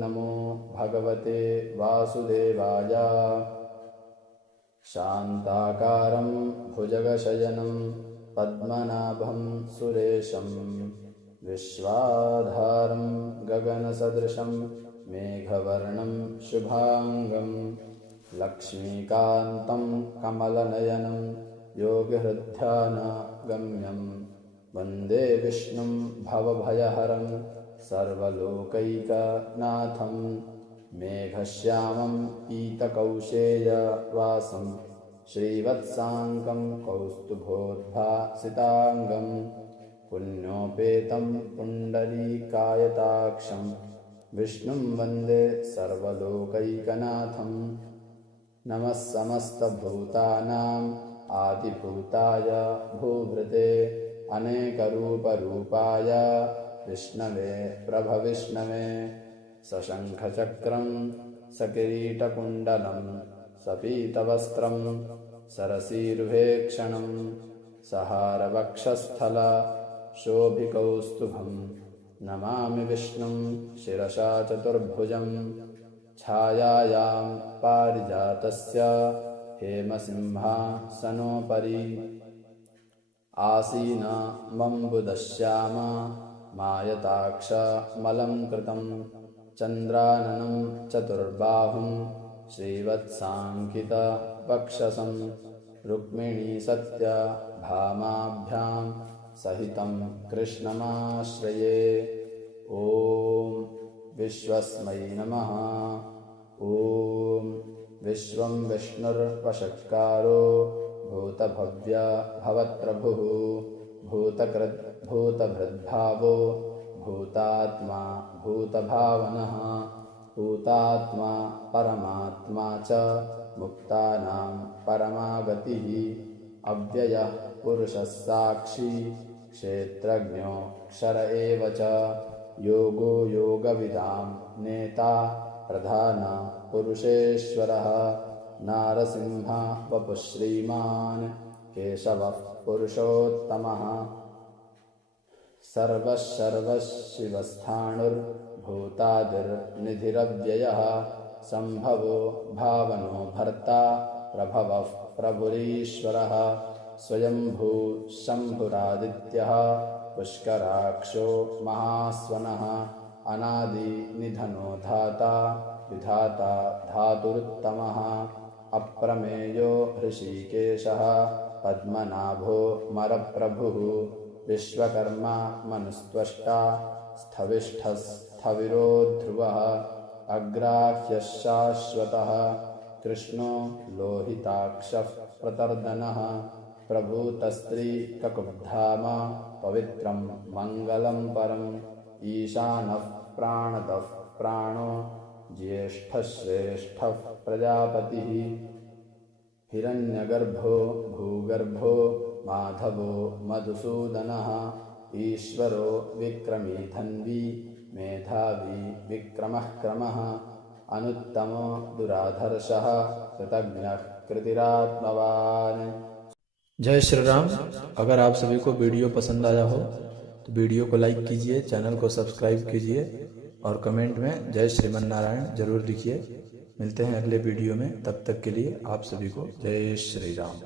नमो भगवते वासुदेवाय। शान्ताकारं भुजगशयनं पद्मनाभं सुरेशं विश्वाधारं गगनसदृशं मेघवर्णं शुभांगं लक्ष्मीकान्तं कमलनयनं योगिहृद्ध्यानगम्यं वन्दे विष्णुं भवभयहरं सर्वलोकैकनाथं मेघश्यामं पीतकौशेयवासं श्रीवत्साङ्कं कौस्तुभोद्भासिताङ्गं पुण्योपेतं पुण्डरीकायताक्षं विष्णुं वन्दे सर्वलोकैकनाथं। नमः समस्तभूतानाम् आदिभूताय भूभृते अनेकरूपरूपाय विष्णवे प्रभविष्णवे सशङ्खचक्रं सकिरीटकुण्डलं सपीतवस्त्रं सरसीरुहेक्षणं सहारवक्षस्थल शोभिकौस्तुभं नमामि विष्णुं शिरसा चतुर्भुजं छायायां पारिजातस्य हेमसिंहासनोपरि आसीनमम्बुदश्याम मायताक्षमलङ्कृतं चन्द्राननं चतुर्बाहुं श्रीवत्साङ्कितवक्षसं रुक्मिणीसत्यभामाभ्यां सहितं कृष्णमाश्रये। ॐ विश्वस्मै नमः। ॐ विश्वं विष्णुर्वषट्कारो भूतभव्य भवत्प्रभुः भूतकृत् भूतभृद्भावो भूतात्मा भूतभावनः भूतात्मा परमात्मा च मुक्तानां परमागतिः अव्ययः पुरुषः साक्षी क्षेत्रज्ञो क्षर एव च योगो योगविदां नेता प्रधान पुरुषेश्वरः नारसिंह वपुः श्रीमान् केशवः पुरुषोत्तमः सर्वशिवस्थाणुर्भूतादिर्निधिरव्ययः सम्भवो भावनो भर्ता प्रभवः प्रभुरीश्वरः स्वयंभू शम्भुरादित्यः पुष्कराक्षो महास्वनः अनादिनिधनो धाता विधाता धातुरुत्तमः अप्रमेयो हृषीकेशः पद्मनाभो मरप्रभुः विश्वकर्मा मनुस्त्वष्टा स्थविष्ठस्थविरो ध्रुवः अग्राह्यः शाश्वतः कृष्णो लोहिताक्षः प्रतर्दनः प्रभूतस्त्रीककुब्धाम पवित्रं मङ्गलं परम् ईशानः प्राणतः प्राणो ज्येष्ठश्रेष्ठः प्रजापतिः हिरण्यगर्भो भूगर्भो माधवो मधुसूदनः ईश्वरो विक्रमी धन्वी मेधावी विक्रमः क्रमः अनुत्तमो दुराधर्षः कृतज्ञः कृतिरात्मवान्। जय श्री राम। अगर आप सभी को वीडियो पसंद आया हो तो वीडियो को लाइक कीजिए, चैनल को सब्सक्राइब कीजिए और कमेंट में जय श्रीमन नारायण जरूर लिखिए। मिलते हैं अगले वीडियो में, तब तक के लिए आप सभी को जय श्री राम।